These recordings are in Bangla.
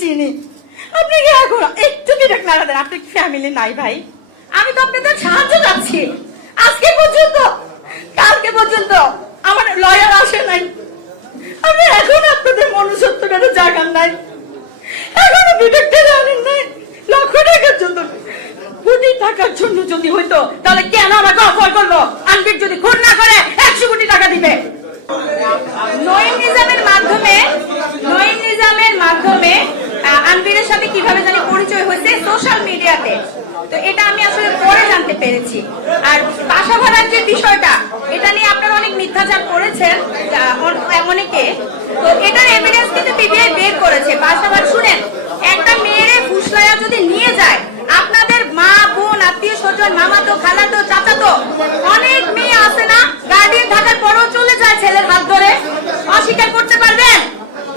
চিনি। আপনি কি এখন একটু বিবেক না দেন? আপনার ফ্যামিলি নাই ভাই? আমি তো আপনাদের সাহায্য চাচ্ছি আজকে পর্যন্ত, কালকে পর্যন্ত আমার লয়ার আসে নাই। আপনি এখন আপনাদের মনুষ্যত্বটা জাগান নাই, এখনো বিবেকটা জানেন নাই। লক্ষ টাকার জন্য, কোটি টাকার জন্য যদি হইতো তাহলে কেন আমাকে অফার করলো? আনবির যদি খুন না করে 100 কোটি টাকা দিবে। নঈম নিজামের মাধ্যমে আনবিরের সাথে কিভাবে জানি পরিচয় হয়েছে সোশ্যাল মিডিয়াতে, তো এটা আমি আসলে পরে জানতে পেরেছি। আর বাসা ভাড়ার যে বিষয়টা, এটা নিয়ে আপনারা অনেক মিথ্যাচার করেছেন অনেকে, তো এটার এভিডেন্স কিন্তু পিবিআই বের করেছে। বাসা ভাড়া শুনেন, একটা মেয়েরে ফুসলায়া যদি নিয়ে যায়, আপনাদের মা বোন আত্মীয় স্বজন মামাতো খালাতো চাচাতো অনেক মেয়ে আছে না, গার্ডিয়ান থাকার পরেও চলে যায় ছেলের হাত ধরে। অস্বীকার করতে পারবেন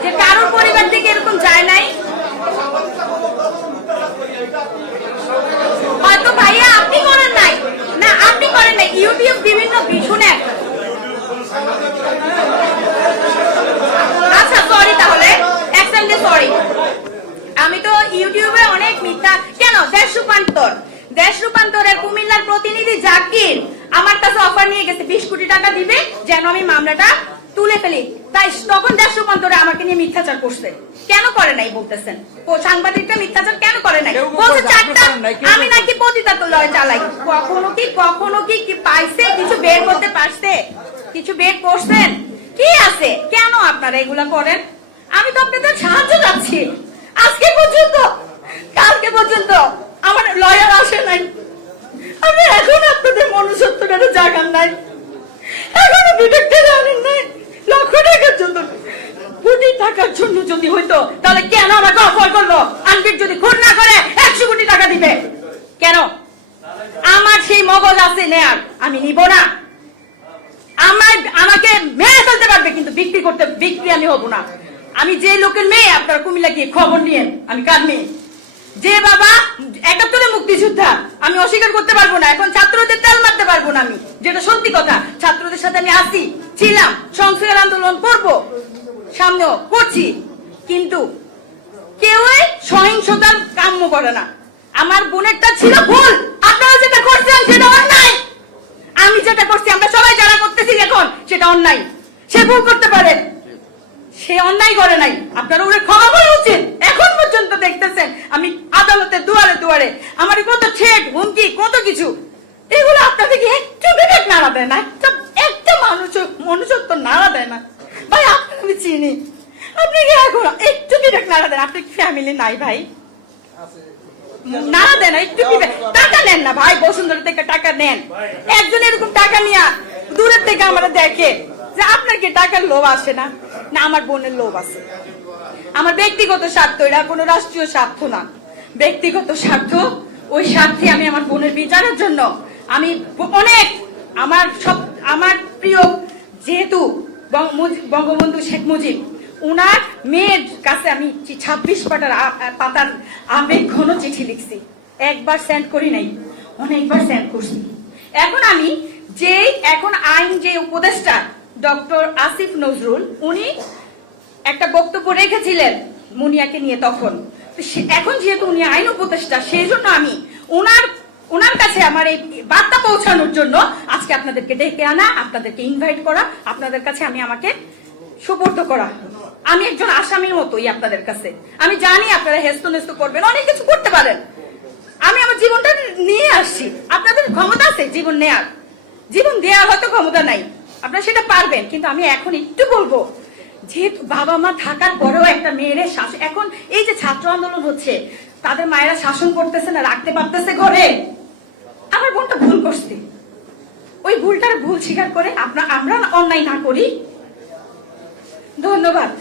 যে কারোর পরিবার থেকে এরকম যায় নাই? হয়তো ভাইয়া আপনি করেন নাই, না আপনি করেন নাই, ইউটিউব বিভিন্ন শুনেন। আচ্ছা সরি, তাহলে একসঙ্গে সরি। আমি তো ইউটিউবে অনেক মিথ্যা কেন দেশ রূপান্তরের কুমিল্লার প্রতিনিধি জাকির আমার কাছে অফার নিয়ে গেছে 20 কোটি টাকা দিবে যেন আমি মামলাটা তুলে ফেলি। তাই তখন দেশ রূপান্তরে আমাকে নিয়ে মিথ্যাচার করছে। কেন করে নাই বলতেছেন? সাংবাদিকটা মিথ্যাচার কেন করে নাই? বলছে চারটা আমি নাকি পতিতাত্ব লয় চালাই। কখনো কি পাইছে? কিছু বের করতে পারছে? কিছু বের করছেন? কি আছে? কেন আপনারা এগুলা করেন? আমি তো আপনাদের সাহায্য চাচ্ছি আজকে পর্যন্ত, কালকে পর্যন্ত আমার লয়ার আসে নাই। আমি এখন আপনাদের মনুষ্যত্বটা জাগান নাই, এখনো বিবেকটা জানেন নাই। লক্ষ টাকার জন্য, কোটি টাকার জন্য যদি হইতো তাহলে কেন আমাকে অফার করলো? আনবির যদি খুন না করে 100 কোটি টাকা দিবে। কেন? আমার সেই মগজ আছে নেয়ার, আমি নিব না। আমাকে মেরে ফেলতে পারবে, কিন্তু বিক্রি আমি হব না। আমি যে লোকের মেয়ে, আপনারা কুমিল্লা গিয়ে খবর নিয়েন আমি কার মেয়ে। যে বাবা 71-এ মুক্তিযোদ্ধা, আমি অস্বীকার করতে পারবো না। এখন ছাত্রদের তেল মারতে পারবো না আমি, যেটা সত্যি কথা। ছাত্রদের সাথে আমি আসি, ছিলাম, সংস্কার আন্দোলন করবো, সামনেও করছি, কিন্তু কেউ সহিংসতার কাম্য করে না। আমার বোনেরটা ছিল ভুল, আপনারা যেটা করছেন সেটা অন্যায়। আমি যেটা করছি, আমরা সবাই যারা করতেছি এখন, সেটা অন্যায়। সে ভুল করতে পারে, সে অন্যায় করে নাই। আপনারা ওরে ক্ষমা করা উচিত। এখন পর্যন্ত দেখতেছেন আমি আদালতের দুয়ারে দুয়ারে, আমার কত ছেট হুমকি, কত কিছু। এগুলো আপনাদেরকে একটু বিবেক নাড়া দেয় না? একটা মনুষ্যত্ব নাড়া দেয় না? ভাই আপনাকে চিনি, আপনি কি এখন একটু বিবেক নাড়া দেন? আপনার ফ্যামিলি নাই ভাই? নাড়া দেন, একটু বিবেক। টাকা নেন না ভাই, বসুন্ধরা থেকে টাকা নেন। একজন এরকম টাকা নিয়ে দূরের থেকে আমরা দেখে যে আপনার কি টাকার লোভ আসে না? না, আমার বোনের লোভ আছে। আমার ব্যক্তিগত স্বার্থ, এটা কোনো রাষ্ট্রীয় স্বার্থ না, ব্যক্তিগত স্বার্থ। ওই স্বার্থে আমি আমার বোনের বিচারের জন্য আমি অনেক আমার প্রিয়, যেহেতু বঙ্গবন্ধু শেখ মুজিব, উনার মেয়ের কাছে আমি 26 পাতার আবেগ ঘন চিঠি লিখছি। একবার সেন্ড করি নাই, অনেকবার সেন্ড করছি। এখন আইন যে উপদেষ্টা ডক্টর আসিফ নজরুল, উনি একটা বক্তব্য রেখেছিলেন মুনিয়াকে নিয়ে তখন। এখন যেহেতু উনি আইন উপদেষ্টা, সেই জন্য আমি ওনার কাছে আমার এই বার্তা পৌঁছানোর জন্য আজকে আপনাদেরকে ডেকে আনা, আপনাদেরকে ইনভাইট করা, আপনাদের কাছে আমাকে সুপর্দ করা। আমি একজন আসামির মতোই আপনাদের কাছে। আমি জানি আপনারা হেস্তনেস্ত করবেন, অনেক কিছু করতে পারেন। আমি আমার জীবনটা নিয়ে আসছি, আপনাদের ক্ষমতা আছে জীবন নেয়ার, জীবন দেওয়ার হয়তো ক্ষমতা নাই, আপনারা সেটা পারবেন। কিন্তু আমি এখন একটু বলবো, যেহেতু বাবা মা থাকার পরেও একটা মেয়ের শাসন, এখন এই যে ছাত্র আন্দোলন হচ্ছে, তাদের মায়েরা শাসন করতেছে না, রাখতে পারতেছে ঘরে। আমার বোনটা ভুল করছে, ওই ভুলটার ভুল স্বীকার করে আমরা অন্যায় না করি। ধন্যবাদ।